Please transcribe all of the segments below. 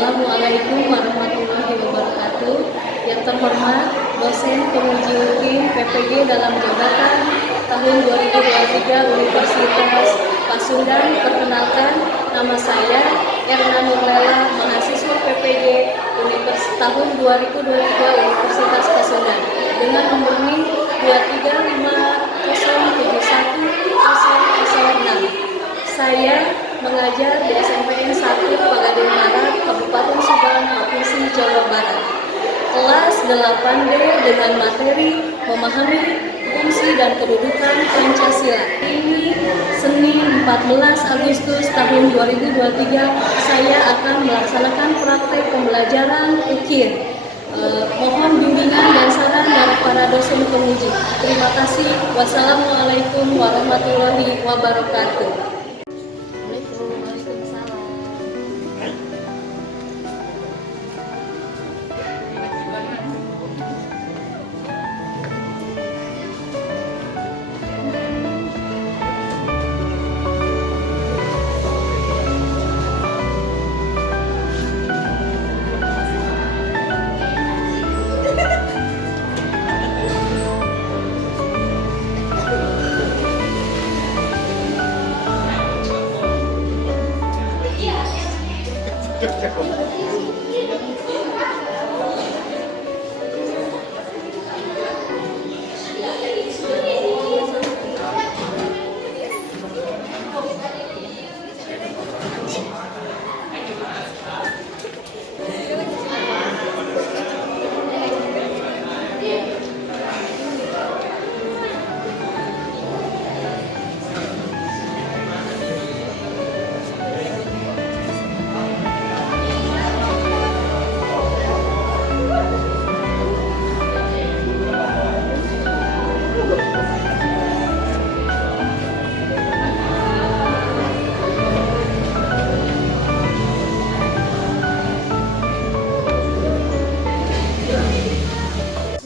Assalamualaikum warahmatullahi wabarakatuh. Yang terhormat dosen penguji UKIM PPG dalam jabatan tahun 2023 Universitas Pasundan. Perkenalkan, nama saya Erna Nurlela, mahasiswa PPG tahun 2023 Universitas Pasundan dengan nomor NIM 23507101006. Saya mengajar di SMPN 1 Pegadaian Barat, Kabupaten Subang, Provinsi Jawa Barat. Kelas 8D dengan materi memahami fungsi dan kedudukan Pancasila. Ini Senin 14 Agustus tahun 2023 saya akan melaksanakan praktek pembelajaran UKIM. Mohon bimbingan dan saran dari para dosen penguji. Terima kasih. Wassalamualaikum warahmatullahi wabarakatuh.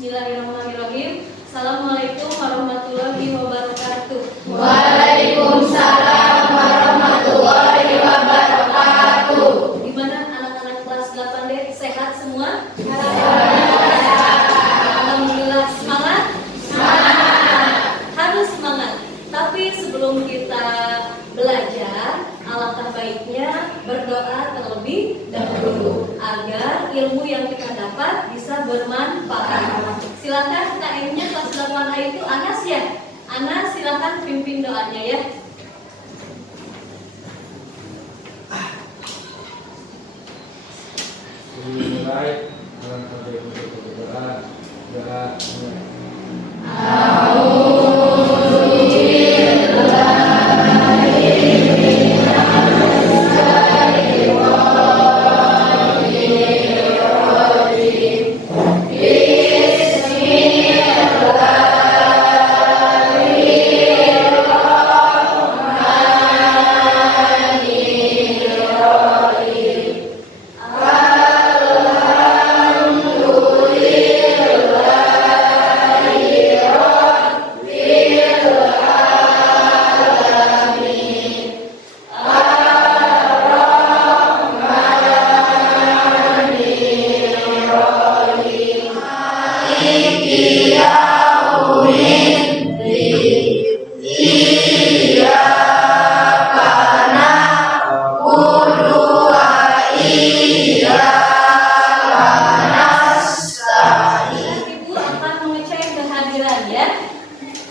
Bismillahirrahmanirrahim. Assalamualaikum warahmatullahi wabarakatuh. Waalaikumsalam warahmatullahi wabarakatuh. Gimana anak-anak kelas 8D, sehat semua? Alhamdulillah. Semangat? Harus semangat. Tapi sebelum kita belajar, alangkah baiknya berdoa terlebih dahulu agar ilmu yang kita dapat bisa bermanfaat. Silakan KM-nya kelas 8A itu Anas ya. Anas silakan pimpin doanya ya. Mulai dalam berdoa.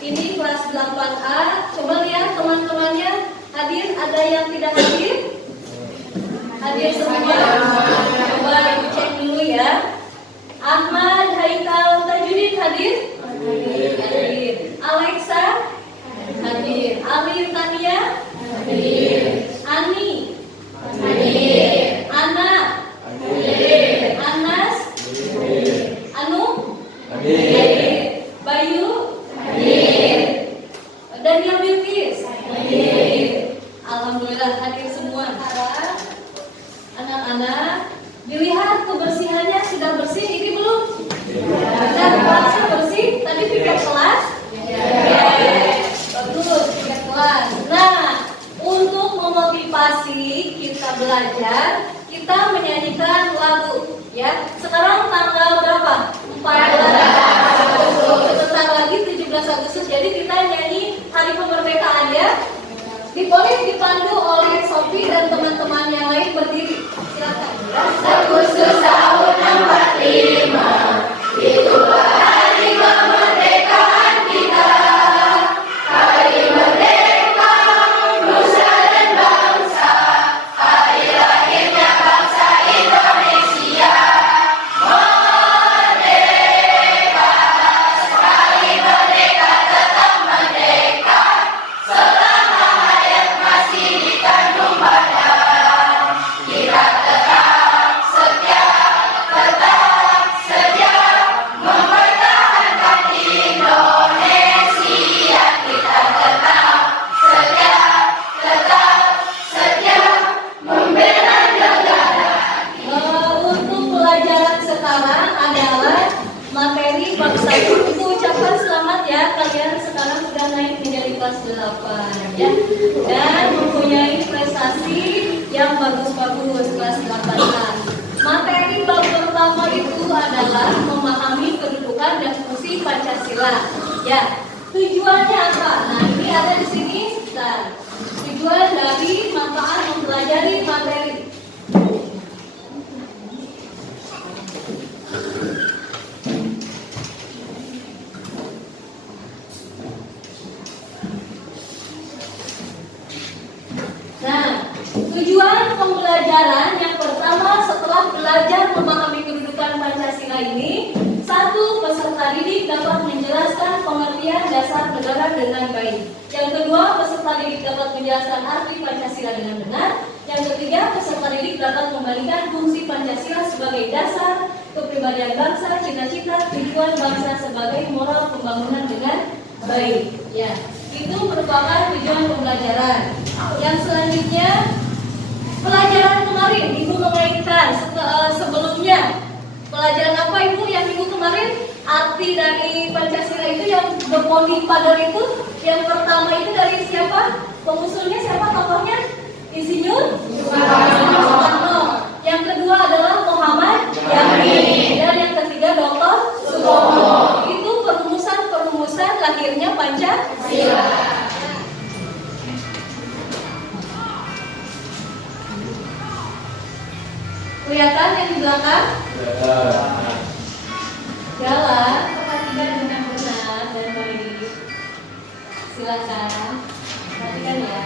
Ini kelas 8A. Coba lihat teman-temannya hadir, ada yang tidak hadir? Hadir semua? Coba ibu cek dulu ya. Ahmad Haikal Tajudin hadir? Hadir. Alexa? Hadir. Alir Tania? Hadir. Ani? Hadir. Ana? Hadir. Anas? Hadir. Anu? Hadir. Bayu? Hadir. Dania Bilkis? Hadir. Alhamdulillah hadir semua. Anak-anak, dilihat kebersihannya sudah bersih, ini belum? Sudah, kelasnya bersih? 17 Agustus. Jadi kita nyanyi Hari Kemerdekaan ya. Boleh dipandu oleh Sophie dan teman-teman yang lain berdiri. Silakan. Agustus tahun 45, itulah hari kemerdekaan kita. Hari merdeka, nusa dan bangsa, hari lahirnya bangsa Indonesia. Merdeka, sekali merdeka tetap merdeka, selama hayat masih dikandung badan. Kita tetap setia mempertahankan Indonesia. Kita tetap setia membela negara. Untuk pelajaran sekarang adalah materi bangsa. Ibu ucapkan selamat ya, kalian sekarang sudah naik menjadi kelas 8 ya, dan mempunyai prestasi yang bagus-bagus kelas 8. Materi bab pertama itu adalah memahami kedudukan dan fungsi Pancasila. Ya, tujuannya apa? Nah, ini ada di sini. Nah, tujuan dari manfaat mempelajari materi. Nah, tujuan pembelajaran yang pertama setelah belajar memahami kedudukan Pancasila ini, satu, peserta didik dapat menjelaskan pengertian dasar negara dengan baik. Yang kedua, peserta didik dapat menjelaskan arti Pancasila dengan benar. Yang ketiga, peserta didik dapat membalikan fungsi Pancasila sebagai dasar kepribadian bangsa, cita-cita, tujuan bangsa sebagai moral pembangunan dengan baik. Ya, itu merupakan tujuan pembelajaran. Yang selanjutnya, pelajaran kemarin Ibu mengaitkan sebelumnya. Pelajaran apa Ibu yang Ibu kemarin? Arti dari Pancasila itu yang the founding father itu, yang pertama itu dari siapa? Pengusulnya siapa tokohnya? Insinyur Soekarno. Yang kedua adalah Muhammad Yamin. Dan yang ketiga Dr. Sutomo. Itu perumusan lahirnya Pancasila. Kelihatan yang di belakang? Jalan, perhatikan dengan benar dan baik. Silakan, perhatikan ya.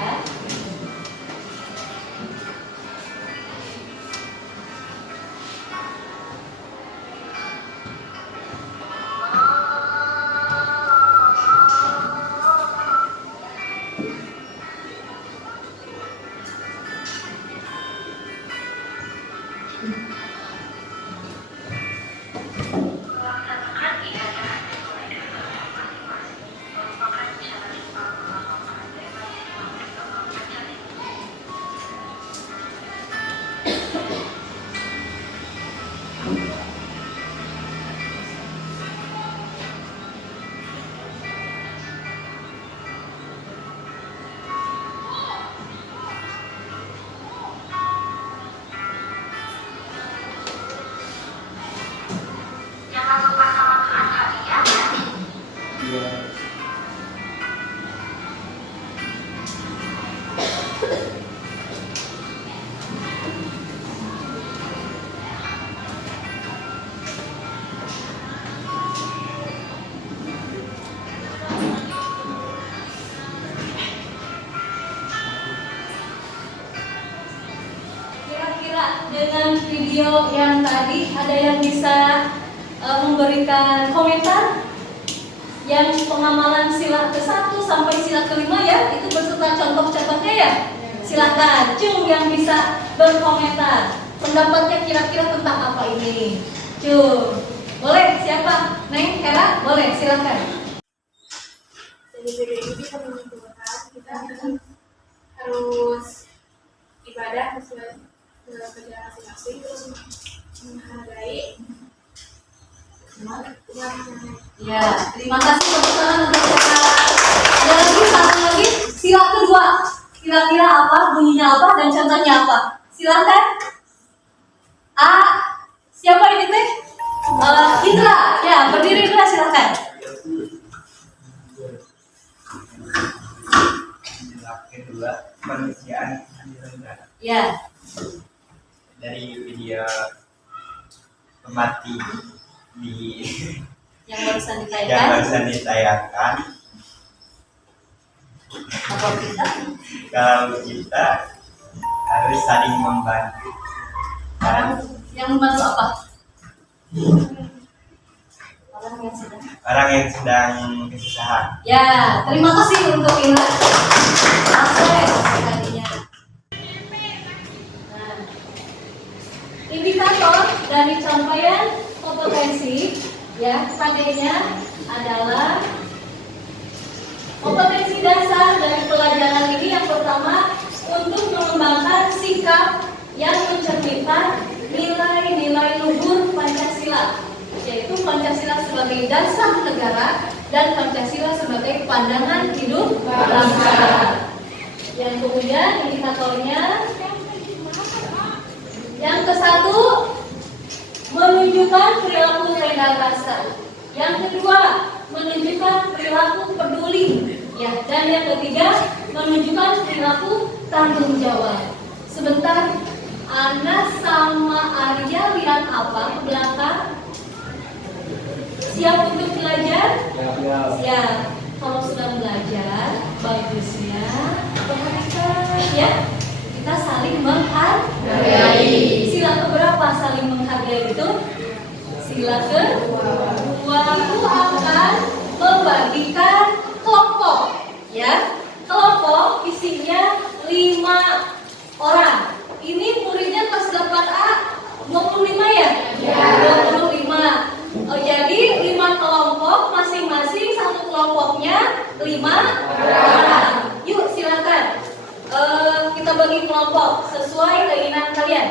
Dengan video yang tadi, ada yang bisa memberikan komentar? Yang pengamalan sila ke-1 sampai sila ke-5 ya, itu beserta contoh-contohnya ya. Silakan, Cung yang bisa berkomentar. Pendapatnya kira-kira tentang apa ini? Cung, boleh siapa? Neng, Hera, boleh silakan. Jadi video ini bisa menentukan kita harus ibadah sesuai kerjaan masing-masing, terus menghargai Ya, terima kasih teman-teman untuk sekarang. Ada lagi satu lagi, sila kedua. Kira-kira apa, bunyinya apa, dan contohnya apa? Silakan. Siapa ini teh? Indra, ya berdiri Indra silakan. kedua kemanusiaan adil dan beradab. Ya. Dari video pemati di Yang barusan yang ditayangkan. barusan ditayangkan, Apa kita? kalau kita harus saling membantu dan Yang membantu apa? Orang yang sedang. kesusahan. Ya, terima kasih untuk Indra. Akses tadinya. Nah, indikator dari capaian kompetensi ya tadinya adalah kompetensi dasar dari pelajaran ini yang pertama untuk mengembangkan sikap yang mencerminkan nilai-nilai luhur Pancasila, yaitu Pancasila sebagai dasar negara dan Pancasila sebagai pandangan hidup bangsa. Yang kemudian indikatornya yang ke-1 menunjukkan perilaku rela rasa. Yang kedua menunjukkan perilaku peduli. Ya, dan yang ketiga menunjukkan perilaku tanggung jawab. Sebentar, Ana sama Arya lihat apa ke belakang? Siap untuk belajar? Ya, kalau sudah belajar, bagusnya perhatikan ya. Kita saling menghargai. Sila keberapa saling menghargai itu? Sila kedua itu akan membagikan kelompok, ya. Kelompok isinya 5 orang. Ini muridnya kelas 8A 25 ya? Ya. 25. Jadi 5 kelompok, masing-masing satu kelompoknya 5 orang. Yuk silakan kita bagi kelompok sesuai keinginan kalian.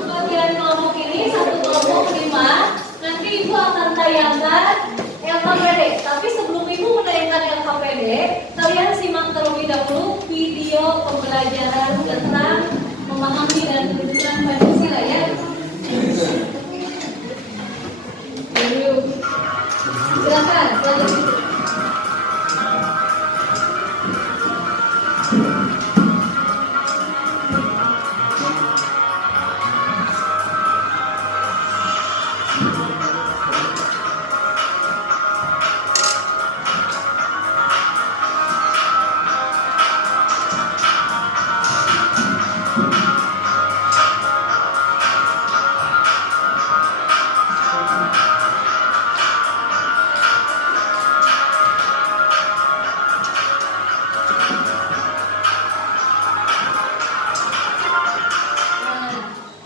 Bagian kelompok ini satu kelompok 5. Nanti ibu akan tayangkan LKPD. Tapi sebelum ibu menayangkan LKPD, kalian simak terlebih dahulu video pembelajaran tentang memahami dan kedudukan Pancasila ya. Silakan.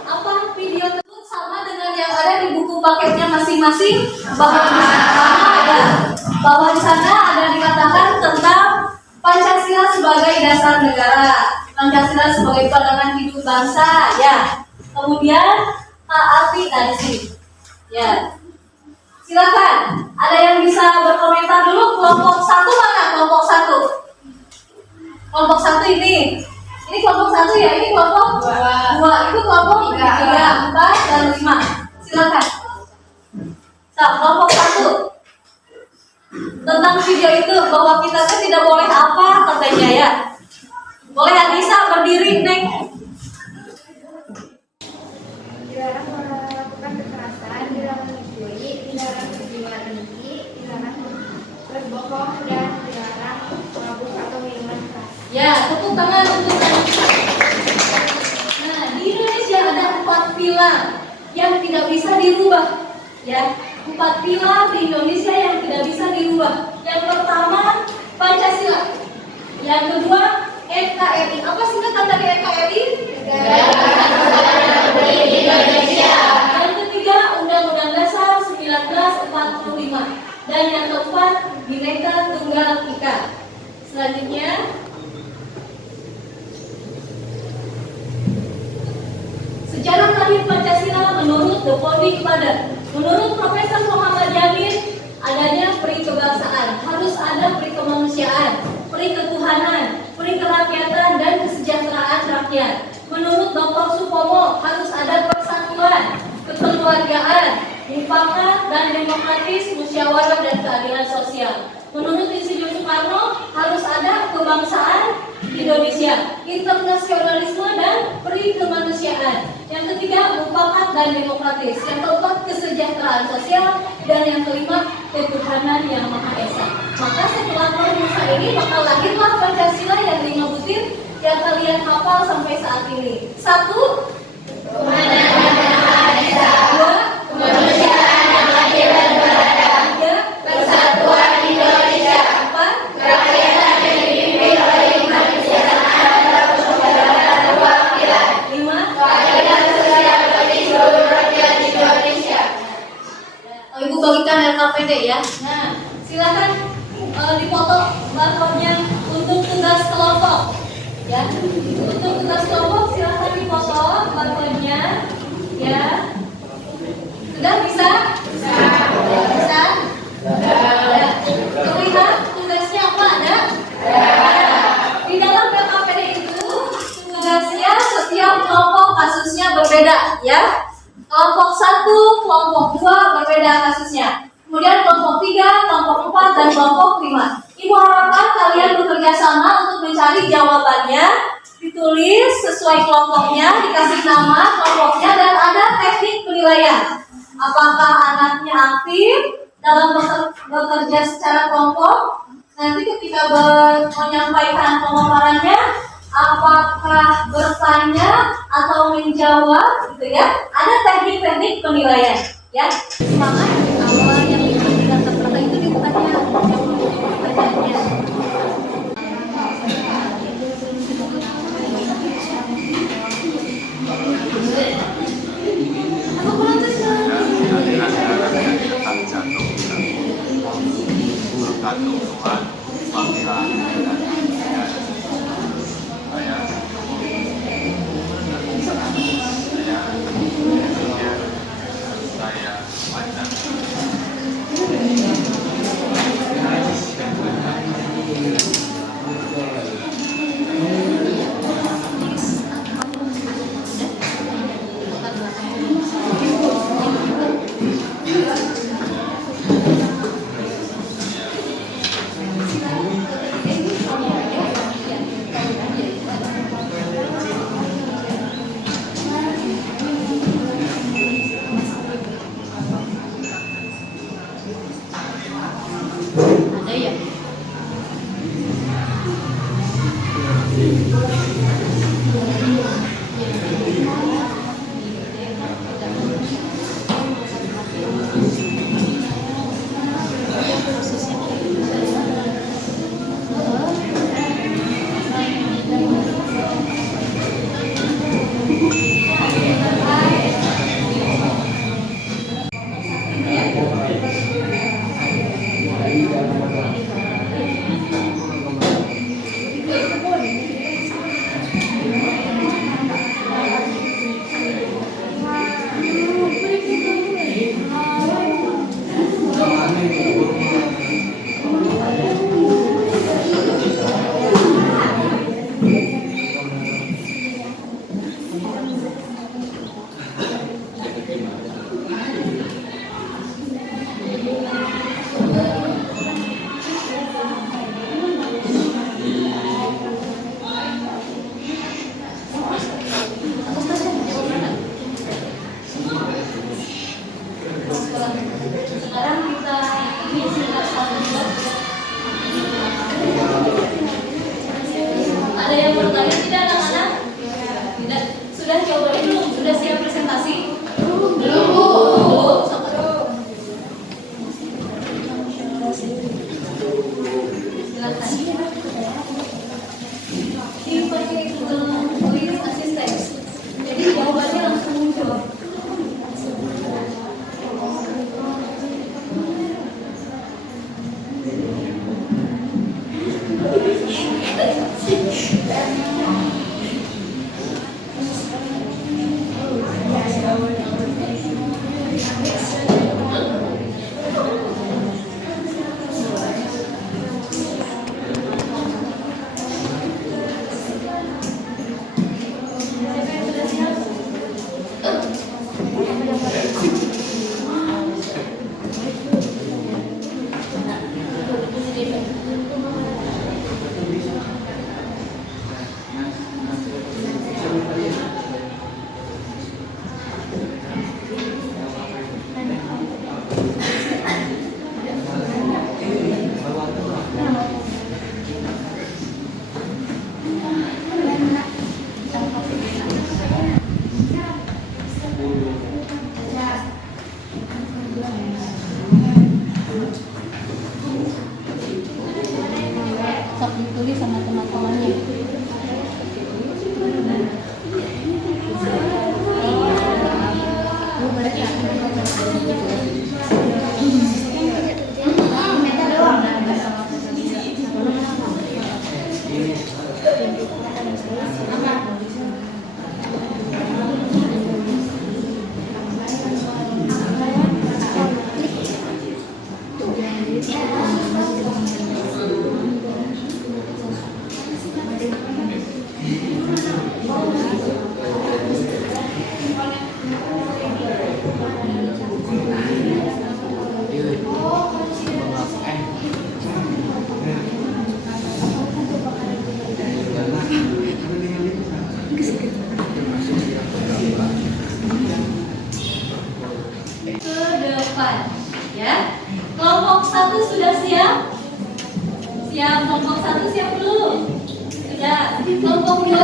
Apa video tersebut sama dengan yang ada di buku paketnya masing-masing? Bahwa di sana ada dikatakan tentang Pancasila sebagai dasar negara, Pancasila sebagai pandangan hidup bangsa, ya. Kemudian taati sih, ya. Silakan. Ada yang bisa berkomentar dulu? Kelompok 1 mana? Kelompok 1. Kelompok 1 ini. Ini kelompok 1 ya, ini kelompok 2. Itu kelompok 3, 4, dan 5. Silakan. Kelompok 1. Tentang video itu bahwa kita tidak boleh apa katanya ya. Boleh Anissa berdiri, Neng. Dilarang melakukan kekerasan, dilarang menyusui, dilarang perjuangan tinggi, dilarang berbohong, dan dilarang mabuk atau minuman keras. Ya, tepuk tangan untuk Anissa. Nah, di Indonesia ada 4 pilar yang tidak bisa dirubah. Ya, 4 pilar di Indonesia yang tidak bisa dirubah. Yang pertama Pancasila. Yang kedua NKRI. Apa singkatan dari NKRI? Yang ketiga Undang-Undang Dasar 1945. Dan yang keempat Bhinneka Tunggal Ika. Selanjutnya sejarah lahir Pancasila menurut The Founding Father. Menurut Profesor Muhammad Yamin, adanya peri kebangsaan, harus ada peri kemanusiaan, peri ketuhanan, peri kerakyatan, dan kesejahteraan rakyat. Menurut Dr. Supomo, harus ada persatuan, kekeluargaan, mufakat dan demokratis, musyawarah dan keadilan sosial. Menurut Insinyur Soekarno, harus ada kebangsaan Indonesia, internasionalisme dan peri kemanusiaan. Yang ketiga, mufakat dan demokratis. Yang keempat, kesejahteraan sosial. Dan yang kelima, ketuhanan yang Maha Esa. Maka setelah perumusan ini, maka lahirlah Pancasila yang 5 butir yang kalian hafal sampai saat ini. 1. Ketuhanan yang Maha Esa. 2. Kemanusiaan yang adil dan beradab. 3. Persatuan Indonesia. 4. Kerakyatan yang dipimpin oleh hikmat kesejahteraan dan persaudaraan perwakilan. 5. Keadilan sosial bagi seluruh rakyat Indonesia. Ibu bagikan LKPD ya. Nah, silakan dipoto barcode-nya untuk tugas kelompok. Ya, untuk tugas kelompok silakan dipoto barcode-nya. Ya, sudah bisa? Bisa? Ya. Terlihat tugasnya apa ada? Di dalam LKPD itu tugasnya setiap kelompok kasusnya berbeda, ya. Kelompok 1, kelompok 2 berbeda kasusnya. Kemudian kelompok 3, kelompok 4, dan kelompok 5. Ibu harapkan kalian bekerja sama untuk mencari jawabannya, ditulis sesuai kelompoknya, dikasih nama kelompoknya, dan ada teknik penilaian. Apakah anaknya aktif dalam bekerja secara kelompok? Nanti ketika menyampaikan pemaparannya, apakah bertanya atau menjawab, gitu ya? Ada teknik-teknik penilaian, ya. Semangat awal yang diperhatikan kata itu ditanya, pertanyaannya. Saya depan. Ya. Kelompok 1 sudah siap? Siap. Kelompok 1 siap belum? Sudah. Kelompok 2?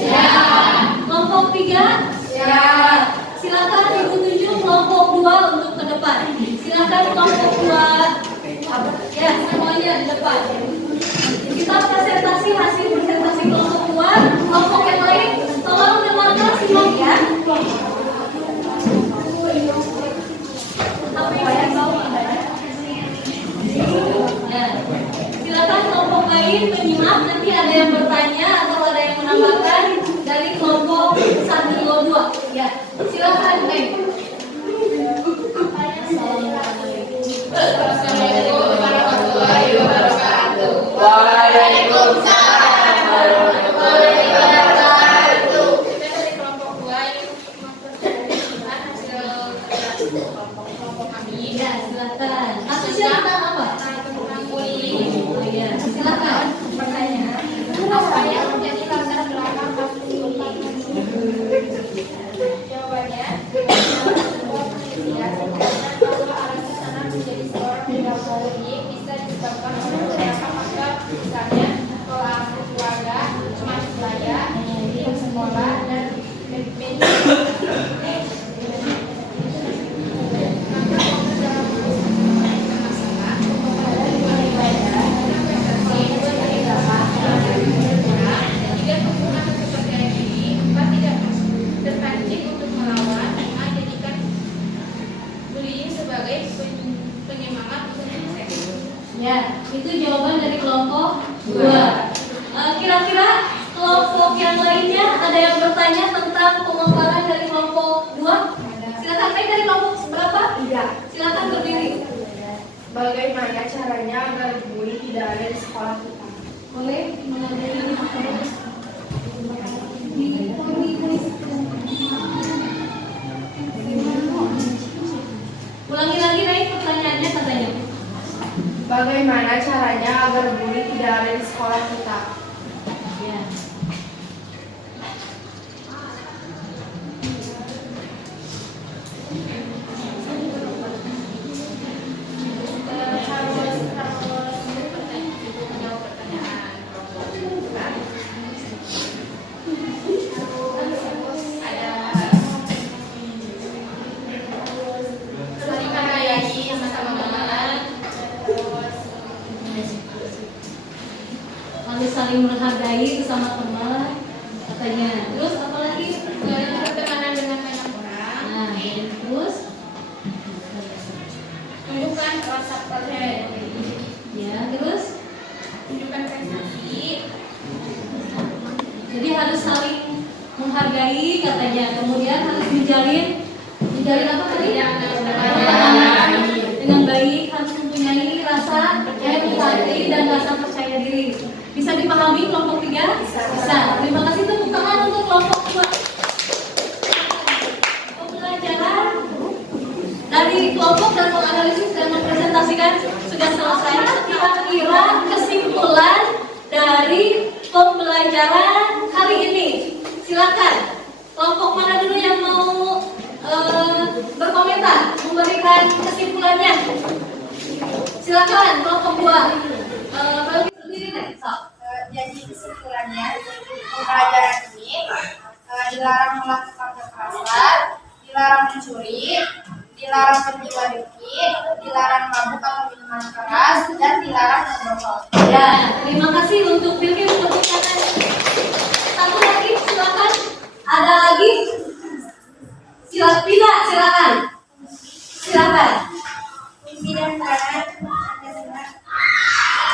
Siap. Kelompok 3? Siap. Silakan Ibu tunjuk kelompok 2 untuk ke depan. Silakan kelompok 2. Ya, semuanya di depan. Kita presentasi hasil presentasi kelompok 2. Kelompok yang lain tolong dengarkan simak ya. Nah, silakan kelompok lain menyimak, nanti ada yang bertanya atau ada yang menambahkan dari kelompok 1 2. Ya, silakan. Assalamualaikum warahmatullahi wabarakatuh. Waalaikumsalam warahmatullahi wabarakatuh. Kita dari kelompok 2 yang mempresentasikan hasil kerja kelompok kami. Ya, silakan. Kasusnya tentang apa? Tentang bullying. Oh iya, silakan. Pertanyaan. Apa yang menjadi latar belakang kasus bullying? Jawabannya, sebuah penelitian menyebutkan bahwa alasan anak menjadi seorang pelaku bullying bisa disebabkan oleh beberapa faktor, misalnya pola asuh keluarga, cemas budaya, tim sekolah, dan media. Terpancing untuk melawan, jadikan bullying sebagai penyemangat untuk sukses. Ya, itu jawaban dari kelompok 2. Kira-kira kelompok yang lainnya ada yang bertanya tentang pemaparan dari kelompok 2? Silakan, dari kelompok berapa? Tidak. Silakan berdiri. Bagaimana caranya agar bully tidak ada di sekolah kita? Boleh mengadili ulangi lagi naik pertanyaannya katanya. Bagaimana caranya agar bully tidak ada di sekolah kita? Ya. Harus saling menghargai bersama teman katanya. Terus apa lagi? Bertemanan dengan banyak orang. Nah, terus Tunjukkan rasa percaya diri. ya, terus Tunjukkan prestasi. jadi harus saling menghargai katanya. Kemudian harus menjalin apa tadi? Pertemanan dengan baik, harus mempunyai rasa empati dan rasa percaya diri. Bisa dipahami kelompok 3? Bisa. Terima kasih, tepuk tangan untuk kelompok 2. Pembelajaran dari kelompok dan menganalisis dan mempresentasikan sudah selesai. Kira-kira kesimpulan dari pembelajaran hari ini. Silakan. Kelompok mana dulu yang mau berkomentar, memberikan kesimpulannya? Silakan kelompok 2. Jadi kesimpulannya, pembelajaran ini dilarang melakukan kekerasan, dilarang mencuri, dilarang berjiwa dengki, dilarang mabuk atau minuman keras, dan dilarang merokok. Ya, terima kasih untuk Bilki untuk bicaranya. Satu lagi, silakan. Ada lagi? Silakan. Silakan. Visi dan peran Pancasila.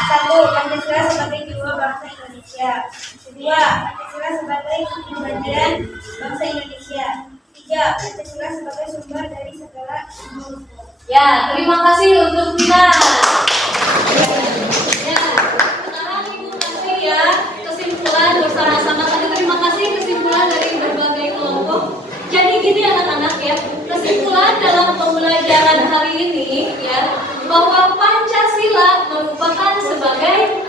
1. Pancasila sebagai jiwa bangsa Indonesia. 2. Pancasila sebagai kebudayaan bangsa Indonesia. 3. Pancasila sebagai sumber dari segala ilmu. Ya, terima kasih untuk Tina. Ya, sekarang Ibu kasih ya kesimpulan bersama-sama. Tadi terima kasih kesimpulan dari berbagai kelompok. Jadi gini anak-anak ya, kesimpulan dalam pembelajaran hari ini ya, bahwa Pancasila merupakan sebagai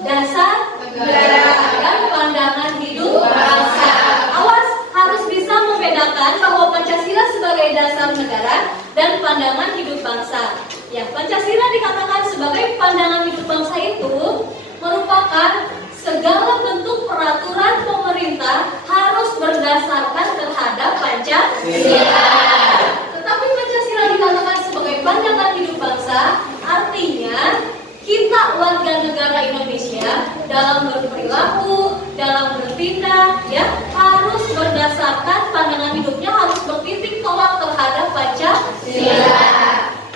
dasar negara dan pandangan hidup bangsa. Awas, harus bisa membedakan bahwa Pancasila sebagai sebagai dasar negara dan pandangan hidup bangsa. Ya, Pancasila dikatakan sebagai pandangan hidup bangsa itu merupakan segala bentuk peraturan pemerintah harus berdasarkan terhadap Pancasila. Tetapi Pancasila dikatakan sebagai pandangan hidup bangsa, artinya kita warga negara Indonesia dalam berperilaku, dalam bertindak, ya harus berdasarkan pandangan hidupnya harus bertitik tolak terhadap Pancasila.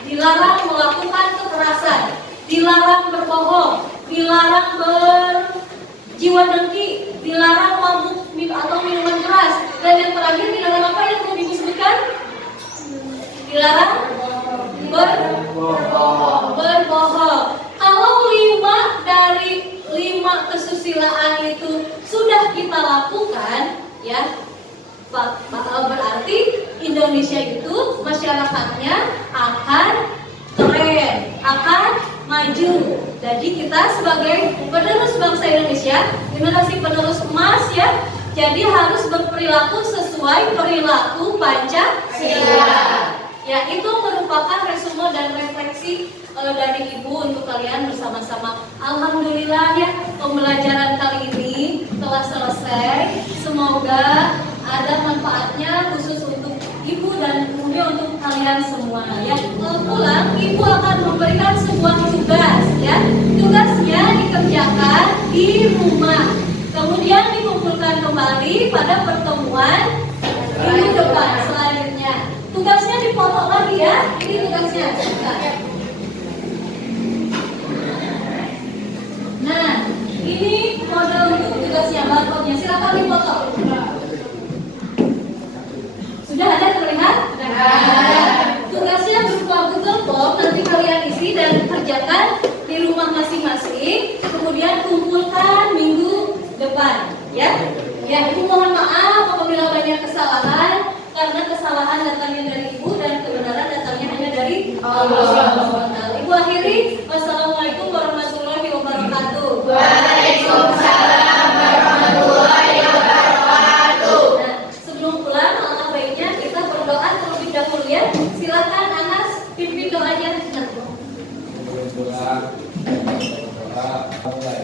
Dilarang melakukan kekerasan, dilarang berbohong, dilarang berjiwa dengki, dilarang mabuk atau minuman keras, dan yang terakhir dilarang apa yang perlu disebutkan? Dilarang berbohong. Kalau 5 dari 5 kesusilaan itu sudah kita lakukan, ya, berarti Indonesia itu masyarakatnya akan keren, akan maju. Jadi kita sebagai penerus bangsa Indonesia, generasi penerus emas, ya, jadi harus berperilaku sesuai perilaku Pancasila. Ya, itu merupakan resume dan refleksi dari Ibu untuk kalian bersama-sama. Alhamdulillah, ya, pembelajaran kali ini telah selesai. Semoga ada manfaatnya khusus untuk Ibu dan kemudian untuk kalian semua, ya. Pulang, Ibu akan memberikan sebuah tugas, ya. Tugasnya dikerjakan di rumah. Kemudian dikumpulkan kembali pada pertemuan minggu depan selanjutnya. Tugasnya dipoto lagi, ya. Ini tugasnya. Nah, ini model untuk tugasnya, barcode-nya. Silakan dipoto. Sudah ada terlihat? Ada. Tugasnya berupa Google Form, nanti kalian isi dan kerjakan di rumah masing-masing. Kemudian kumpulkan minggu depan, ya. Ya, Ibu mohon maaf apabila banyak kesalahan, karena kesalahan datangnya dari Ibu dan kebenaran datangnya hanya dari Allah SWT. Ibu akhiri, wassalamualaikum warahmatullahi wabarakatuh. Waalaikumsalam warahmatullahi wabarakatuh. Nah, sebelum pulang, alangkah baiknya kita berdoa terlebih dahulu, ya. Silakan Anas pimpin doanya. Doa, mulai.